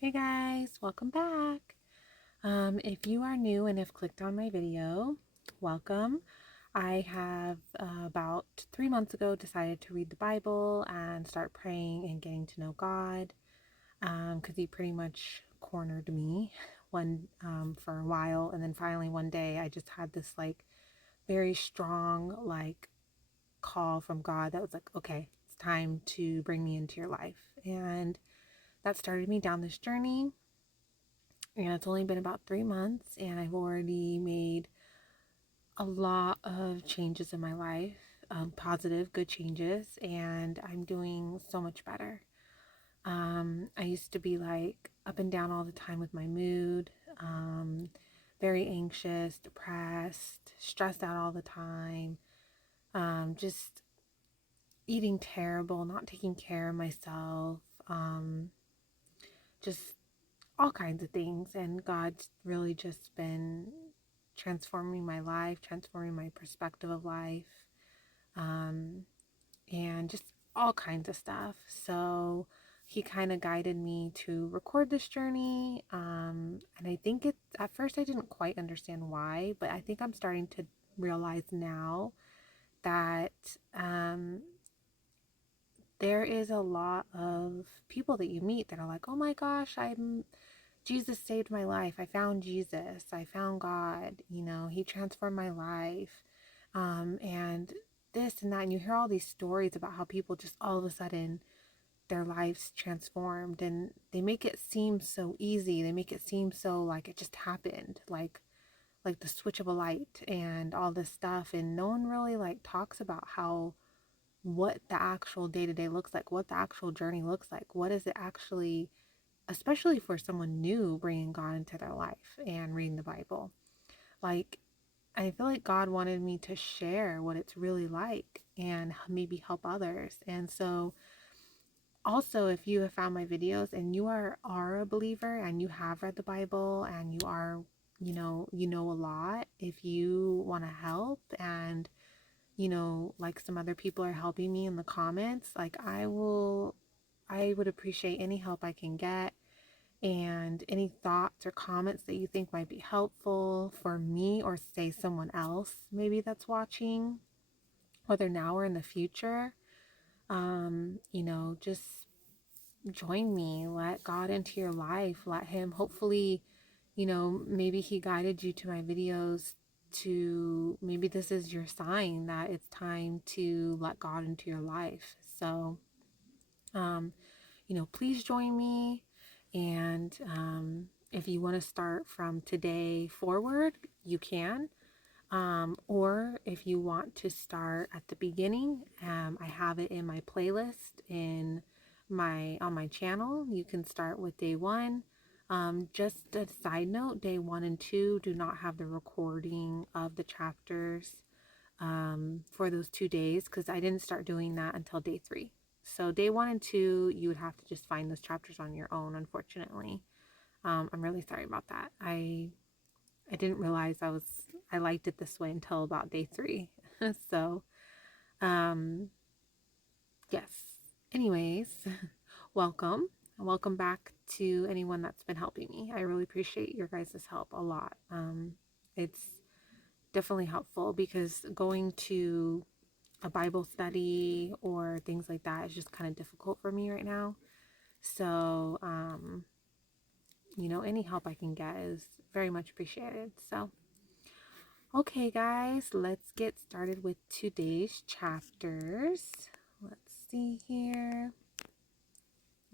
Hey guys, welcome back. If you are new and have clicked on my video, welcome. I have about 3 months ago decided to read the Bible and start praying and getting to know God because He pretty much cornered me for a while, and then finally one day I just had this very strong call from God that was like, okay, it's time to bring me into your life, and that started me down this journey. And it's only been about 3 months, and I've already made a lot of changes in my life, positive, good changes, and I'm doing so much better. I used to be up and down all the time with my mood, very anxious, depressed, stressed out all the time, just eating terrible, not taking care of myself, just all kinds of things. And God's really just been transforming my life, transforming my perspective of life, um, and just all kinds of stuff. So He kind of guided me to record this journey. And I think at first I didn't quite understand why, but I think I'm starting to realize now that there is a lot of people that you meet that are like, oh my gosh, Jesus saved my life. I found Jesus. I found God. He transformed my life. And this and that. And you hear all these stories about how people just all of a sudden their lives transformed, and they make it seem so easy. They make it seem so like it just happened, like the switch of a light and all this stuff. And no one really talks about what the actual day to day looks like, what the actual journey looks like. What is it actually, especially for someone new bringing God into their life and reading the Bible. Like, I feel like God wanted me to share what it's really like and maybe help others. And so, also, if you have found my videos and you are a believer and you have read the Bible and you are, you know a lot, if you want to help and like some other people are helping me in the comments, I would appreciate any help I can get, and any thoughts or comments that you think might be helpful for me or say someone else maybe that's watching, whether now or in the future. Just join me, let God into your life, let Him, hopefully, maybe He guided you to my videos to, maybe this is your sign that it's time to let God into your life. So, um, please join me. And if you want to start from today forward, you can. Or if you want to start at the beginning, I have it in my playlist on my channel. You can start with day one. Just a side note, day 1 and 2 do not have the recording of the chapters for those 2 days, because I didn't start doing that until day 3. So day 1 and 2, you would have to just find those chapters on your own, unfortunately. I'm really sorry about that. I didn't realize I liked it this way until about day 3. So, um, yes. Anyways, welcome. Welcome back to anyone that's been helping me. I really appreciate your guys' help a lot. It's definitely helpful because going to a Bible study or things like that is just kind of difficult for me right now. So, any help I can get is very much appreciated. So, okay, guys, let's get started with today's chapters. Let's see here.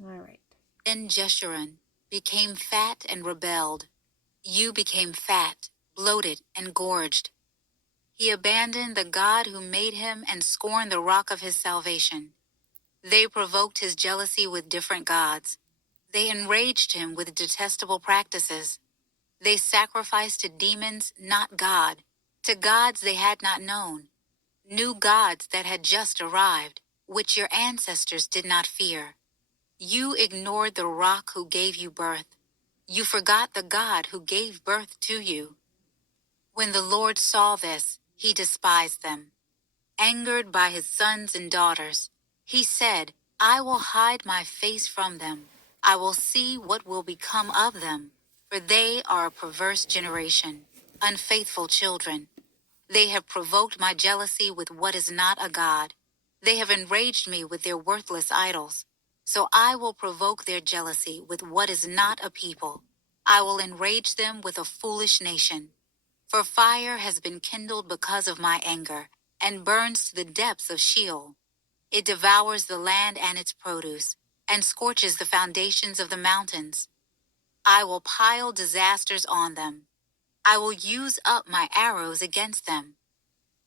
All right. Then Jeshurun became fat and rebelled. You became fat, bloated, and gorged. He abandoned the God who made him and scorned the rock of his salvation. They provoked his jealousy with different gods. They enraged him with detestable practices. They sacrificed to demons, not God, to gods they had not known, new gods that had just arrived, which your ancestors did not fear. You ignored the rock who gave you birth. You forgot the God who gave birth to you. When the Lord saw this, he despised them. Angered by his sons and daughters, he said, I will hide my face from them. I will see what will become of them, for they are a perverse generation, unfaithful children. They have provoked my jealousy with what is not a god. They have enraged me with their worthless idols. So I will provoke their jealousy with what is not a people. I will enrage them with a foolish nation. For fire has been kindled because of my anger, and burns to the depths of Sheol. It devours the land and its produce, and scorches the foundations of the mountains. I will pile disasters on them. I will use up my arrows against them.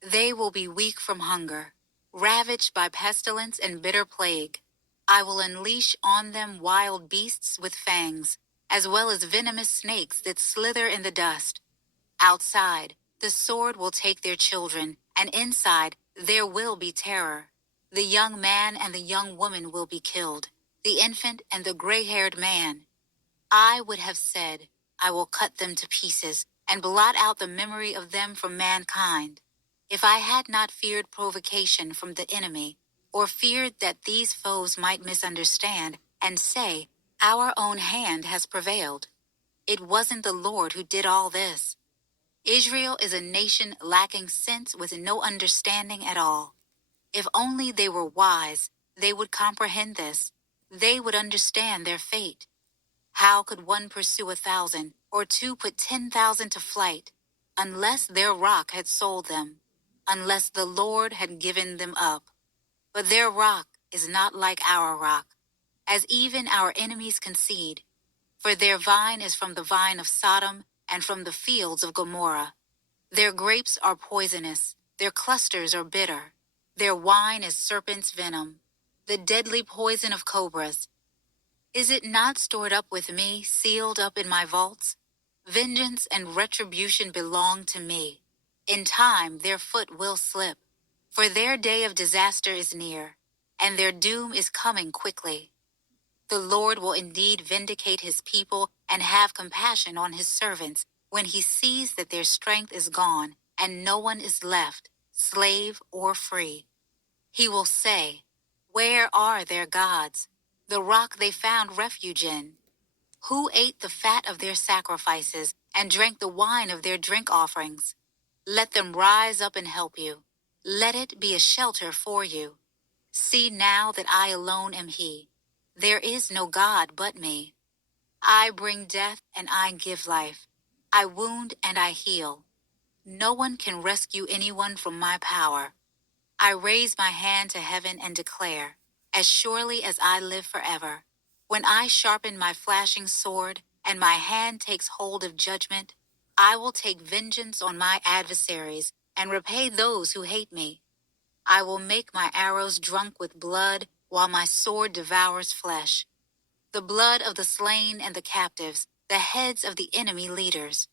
They will be weak from hunger, ravaged by pestilence and bitter plague. I will unleash on them wild beasts with fangs, as well as venomous snakes that slither in the dust. Outside, the sword will take their children, and inside, there will be terror. The young man and the young woman will be killed, the infant and the gray-haired man. I would have said, I will cut them to pieces, and blot out the memory of them from mankind. If I had not feared provocation from the enemy, or feared that these foes might misunderstand and say, our own hand has prevailed. It wasn't the Lord who did all this. Israel is a nation lacking sense with no understanding at all. If only they were wise, they would comprehend this. They would understand their fate. How could one pursue 1,000, or two put 10,000 to flight, unless their rock had sold them, unless the Lord had given them up? But their rock is not like our rock, as even our enemies concede. For their vine is from the vine of Sodom and from the fields of Gomorrah. Their grapes are poisonous, their clusters are bitter. Their wine is serpent's venom, the deadly poison of cobras. Is it not stored up with me, sealed up in my vaults? Vengeance and retribution belong to me. In time their foot will slip, for their day of disaster is near, and their doom is coming quickly. The Lord will indeed vindicate his people and have compassion on his servants when he sees that their strength is gone and no one is left, slave or free. He will say, where are their gods, the rock they found refuge in? Who ate the fat of their sacrifices and drank the wine of their drink offerings? Let them rise up and help you. Let it be a shelter for you. See now that I alone am he. There is no God but me. I bring death and I give life. I wound and I heal. No one can rescue anyone from my power. I raise my hand to heaven and declare, as surely as I live forever, when I sharpen my flashing sword and my hand takes hold of judgment, I will take vengeance on my adversaries and repay those who hate me. I will make my arrows drunk with blood while my sword devours flesh, the blood of the slain and the captives, the heads of the enemy leaders.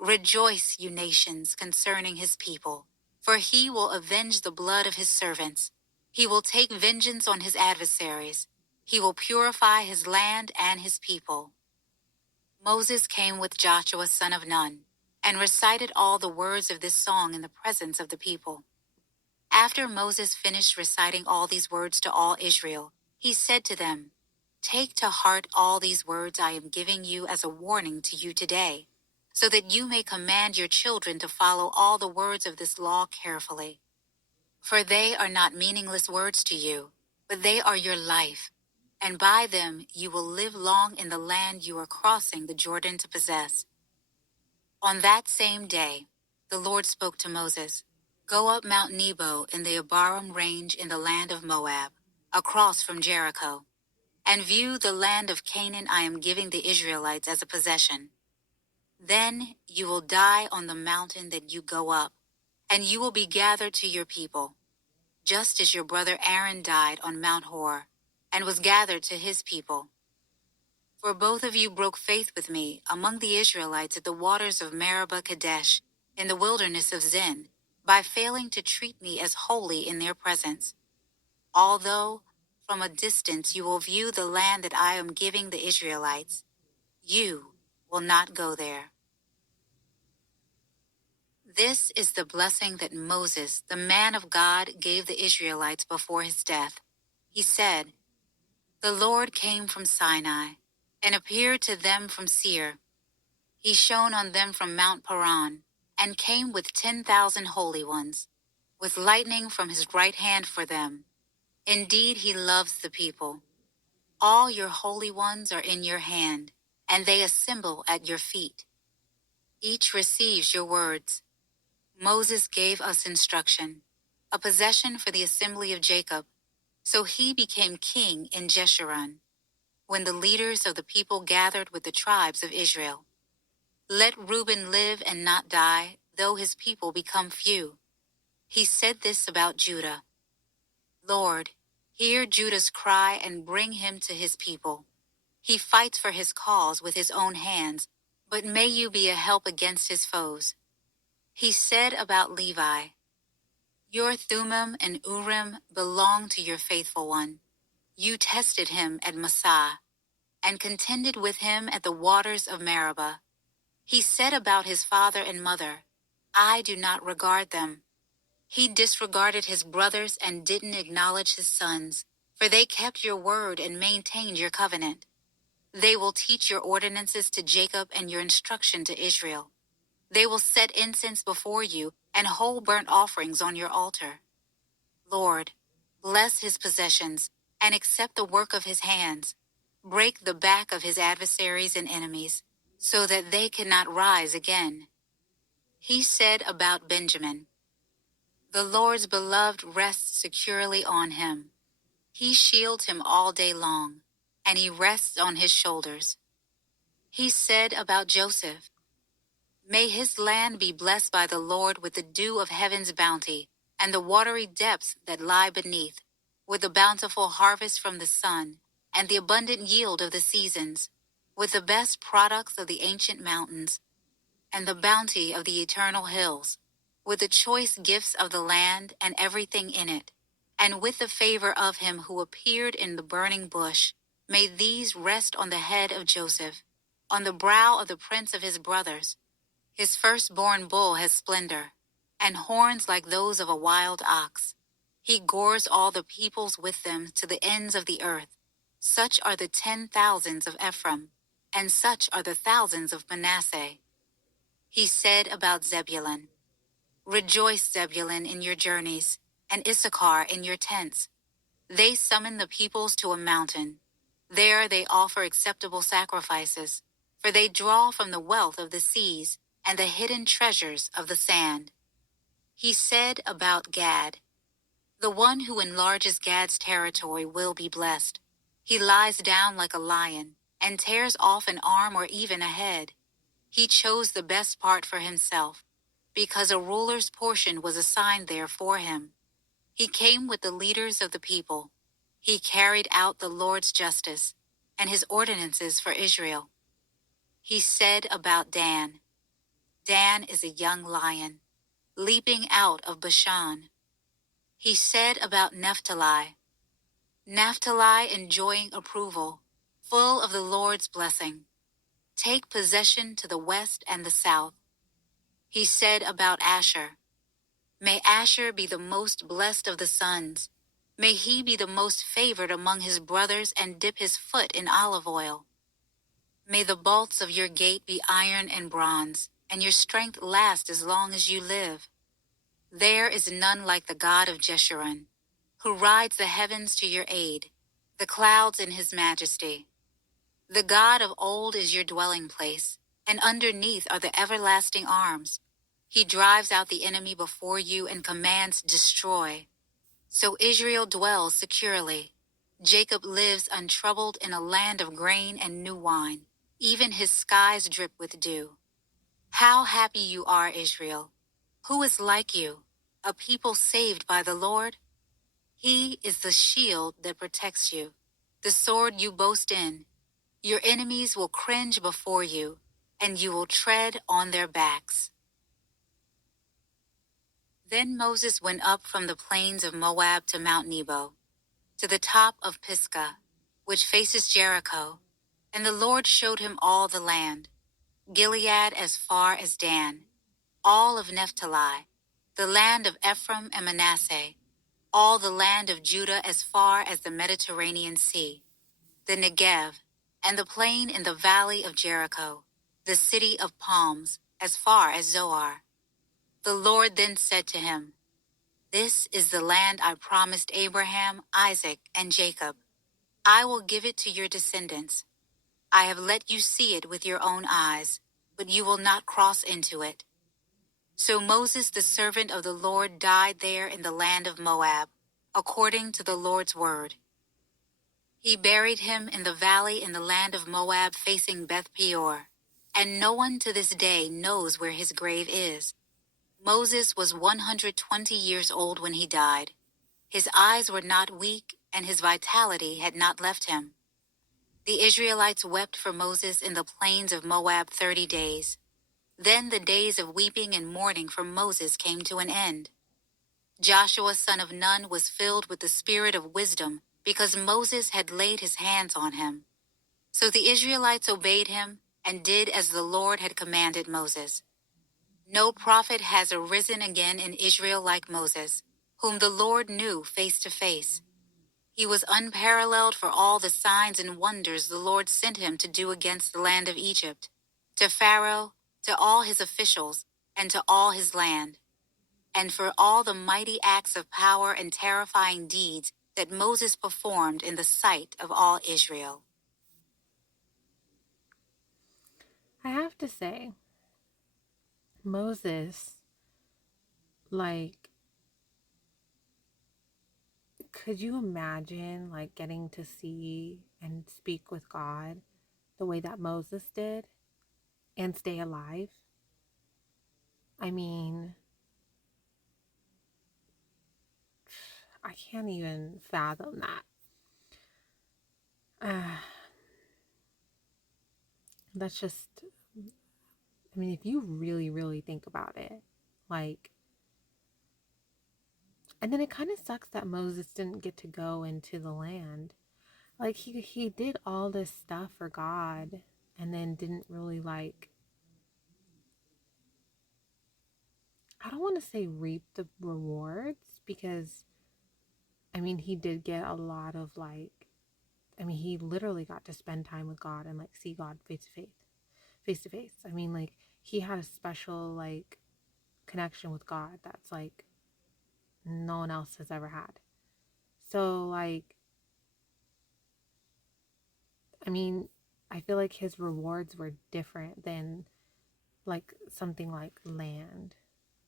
Rejoice, you nations, concerning his people, for he will avenge the blood of his servants. He will take vengeance on his adversaries. He will purify his land and his people. Moses came with Joshua son of Nun, and recited all the words of this song in the presence of the people. After Moses finished reciting all these words to all Israel, he said to them, take to heart all these words I am giving you as a warning to you today, so that you may command your children to follow all the words of this law carefully. For they are not meaningless words to you, but they are your life, and by them you will live long in the land you are crossing the Jordan to possess. On that same day, the Lord spoke to Moses, go up Mount Nebo in the Abarim range in the land of Moab, across from Jericho, and view the land of Canaan I am giving the Israelites as a possession. Then you will die on the mountain that you go up, and you will be gathered to your people, just as your brother Aaron died on Mount Hor, and was gathered to his people. For both of you broke faith with me among the Israelites at the waters of Meribah Kadesh, in the wilderness of Zin, by failing to treat me as holy in their presence. Although from a distance you will view the land that I am giving the Israelites, you will not go there. This is the blessing that Moses, the man of God, gave the Israelites before his death. He said, the Lord came from Sinai. and appeared to them from Seir. He shone on them from Mount Paran, and came with 10,000 holy ones, with lightning from his right hand for them. Indeed, he loves the people. All your holy ones are in your hand, and they assemble at your feet. Each receives your words. Moses gave us instruction, a possession for the assembly of Jacob. So he became king in Jeshurun, when the leaders of the people gathered with the tribes of Israel. Let Reuben live and not die, though his people become few. He said this about Judah. Lord, hear Judah's cry and bring him to his people. He fights for his cause with his own hands, but may you be a help against his foes. He said about Levi, your Thummim and Urim belong to your faithful one. You tested him at Massah, and contended with him at the waters of Meribah. He said about his father and mother, I do not regard them. He disregarded his brothers and didn't acknowledge his sons, for they kept your word and maintained your covenant. They will teach your ordinances to Jacob and your instruction to Israel. They will set incense before you and whole burnt offerings on your altar. Lord, bless his possessions and accept the work of his hands. Break the back of his adversaries and enemies, so that they cannot rise again. He said about Benjamin, the Lord's beloved rests securely on him. He shields him all day long, and he rests on his shoulders. He said about Joseph, may his land be blessed by the Lord with the dew of heaven's bounty, and the watery depths that lie beneath, with the bountiful harvest from the sun, and the abundant yield of the seasons, with the best products of the ancient mountains, and the bounty of the eternal hills, with the choice gifts of the land and everything in it, and with the favor of him who appeared in the burning bush. May these rest on the head of Joseph, on the brow of the prince of his brothers. His firstborn bull has splendor, and horns like those of a wild ox. He gores all the peoples with them to the ends of the earth. Such are the 10,000s of Ephraim, and such are the thousands of Manasseh. He said about Zebulun, rejoice, Zebulun, in your journeys, and Issachar in your tents. They summon the peoples to a mountain. There they offer acceptable sacrifices, for they draw from the wealth of the seas and the hidden treasures of the sand. He said about Gad, the one who enlarges Gad's territory will be blessed. He lies down like a lion and tears off an arm or even a head. He chose the best part for himself, because a ruler's portion was assigned there for him. He came with the leaders of the people. He carried out the Lord's justice and his ordinances for Israel. He said about Dan, Dan is a young lion, leaping out of Bashan. He said about Naphtali, Naphtali enjoying approval, full of the Lord's blessing. Take possession to the west and the south. He said about Asher, may Asher be the most blessed of the sons. May he be the most favored among his brothers and dip his foot in olive oil. May the bolts of your gate be iron and bronze, and your strength last as long as you live. There is none like the God of Jeshurun, who rides the heavens to your aid, the clouds in his majesty. The God of old is your dwelling place, and underneath are the everlasting arms. He drives out the enemy before you and commands destroy. So Israel dwells securely. Jacob lives untroubled in a land of grain and new wine. Even his skies drip with dew. How happy you are, Israel! Who is like you, a people saved by the Lord? He is the shield that protects you, the sword you boast in. Your enemies will cringe before you, and you will tread on their backs. Then Moses went up from the plains of Moab to Mount Nebo, to the top of Pisgah, which faces Jericho, and the Lord showed him all the land, Gilead as far as Dan, all of Naphtali, the land of Ephraim and Manasseh, all the land of Judah as far as the Mediterranean Sea, the Negev, and the plain in the valley of Jericho, the city of palms, as far as Zoar. The Lord then said to him, "This is the land I promised Abraham, Isaac, and Jacob. I will give it to your descendants. I have let you see it with your own eyes, but you will not cross into it." So Moses, the servant of the Lord, died there in the land of Moab, according to the Lord's word. He buried him in the valley in the land of Moab facing Beth Peor, and no one to this day knows where his grave is. Moses was 120 years old when he died. His eyes were not weak, and his vitality had not left him. The Israelites wept for Moses in the plains of Moab 30 days. Then the days of weeping and mourning for Moses came to an end. Joshua son of Nun was filled with the spirit of wisdom because Moses had laid his hands on him. So the Israelites obeyed him and did as the Lord had commanded Moses. No prophet has arisen again in Israel like Moses, whom the Lord knew face to face. He was unparalleled for all the signs and wonders the Lord sent him to do against the land of Egypt, to Pharaoh, to all his officials, and to all his land, and for all the mighty acts of power and terrifying deeds that Moses performed in the sight of all Israel. I have to say, Moses, like, could you imagine like getting to see and speak with God the way that Moses did and stay alive? I mean, I can't even fathom that. That's just, I mean, if you really, really think about it, like, and then it kind of sucks that Moses didn't get to go into the land. Like, he did all this stuff for God and then didn't really, like, I don't want to say reap the rewards because, I mean, he did get a lot of, like, I mean, he literally got to spend time with God and, like, see God face to face. Face to face. I mean, like, he had a special, like, connection with God that's, like, no one else has ever had. So, like, I mean, I feel like his rewards were different than, like, something like land.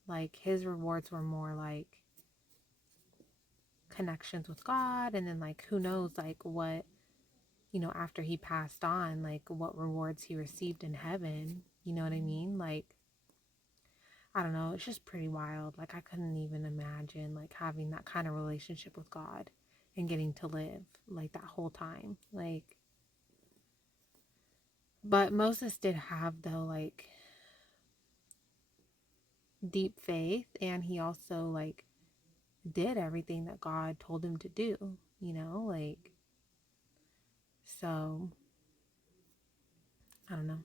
Like, his rewards were more like connections with God, and then, like, who knows, like, what, after he passed on, like, what rewards he received in heaven. You know what I mean? Like, I don't know. It's just pretty wild. Like, I couldn't even imagine, like, having that kind of relationship with God and getting to live, like, that whole time. Like, but Moses did have, though, like, deep faith, and he also, like, did everything that God told him to do, like, so, I don't know.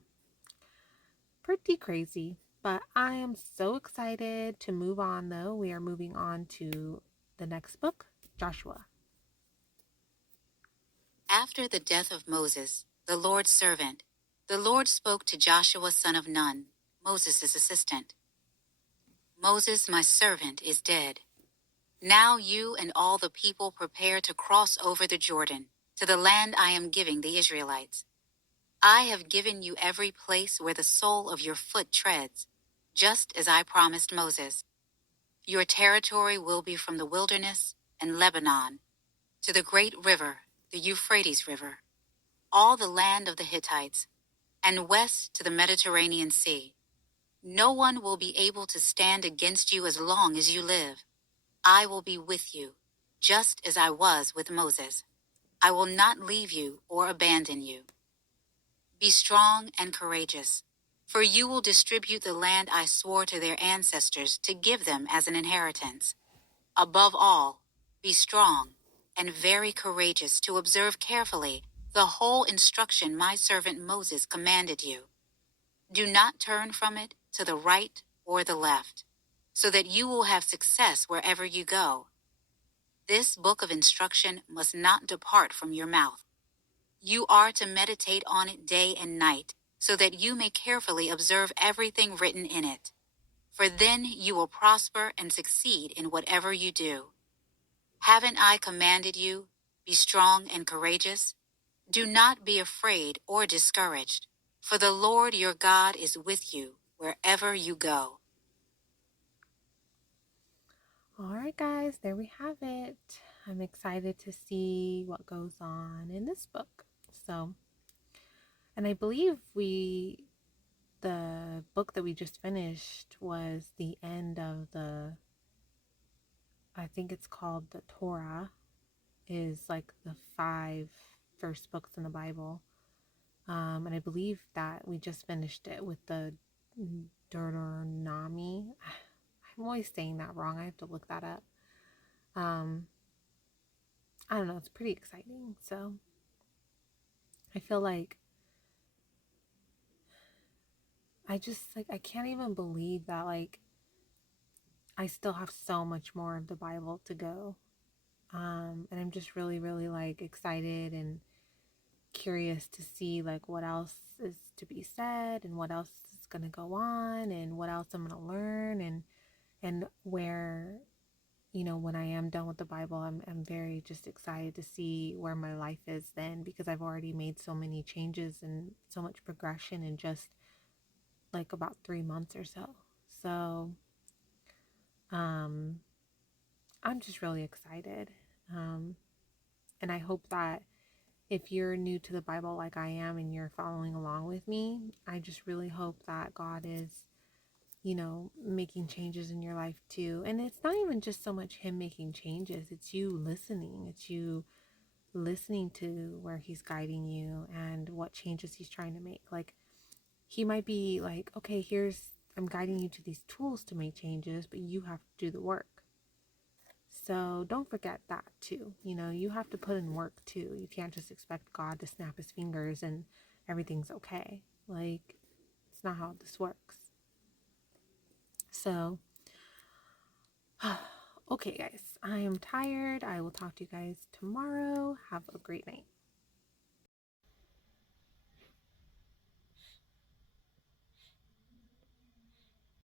Pretty crazy. But I am so excited to move on, though. We are moving on to the next book, Joshua. After the death of Moses, the Lord's servant, the Lord spoke to Joshua son of Nun, Moses' assistant. "Moses, my servant, is dead. Now you and all the people prepare to cross over the Jordan to the land I am giving the Israelites. I have given you every place where the sole of your foot treads, just as I promised Moses. Your territory will be from the wilderness and Lebanon to the great river, the Euphrates River, all the land of the Hittites, and west to the Mediterranean Sea. No one will be able to stand against you as long as you live. I will be with you, just as I was with Moses. I will not leave you or abandon you. Be strong and courageous, for you will distribute the land I swore to their ancestors to give them as an inheritance. Above all, be strong and very courageous to observe carefully the whole instruction my servant Moses commanded you. Do not turn from it to the right or the left, so that you will have success wherever you go. This book of instruction must not depart from your mouth. You are to meditate on it day and night, so that you may carefully observe everything written in it. For then you will prosper and succeed in whatever you do. Haven't I commanded you? Be strong and courageous. Do not be afraid or discouraged, for the Lord your God is with you wherever you go. All right, guys, there we have it. I'm excited to see what goes on in this book. So, and I believe the book that we just finished was the end of I think it's called the Torah, is like the five first books in the Bible. And I believe that we just finished it with the Deuteronomy. I'm always saying that wrong. I have to look that up. Um, I don't know. It's pretty exciting. So I feel like I can't even believe that like I still have so much more of the Bible to go. And I'm just really, really like excited and curious to see like what else is to be said and what else is going to go on and what else I'm going to learn and where, when I am done with the Bible, I'm very just excited to see where my life is then, because I've already made so many changes and so much progression in just like about 3 months or so. So um I'm just really excited. um and I hope that if you're new to the Bible like I am and you're following along with me, I just really hope that God is, making changes in your life too. And it's not even just so much Him making changes, it's you listening. It's you listening to where He's guiding you and what changes He's trying to make. Like, He might be like, okay, I'm guiding you to these tools to make changes, but you have to do the work. So don't forget that too. You have to put in work too. You can't just expect God to snap his fingers and everything's okay. Like, it's not how this works. So, okay, guys, I am tired. I will talk to you guys tomorrow. Have a great night.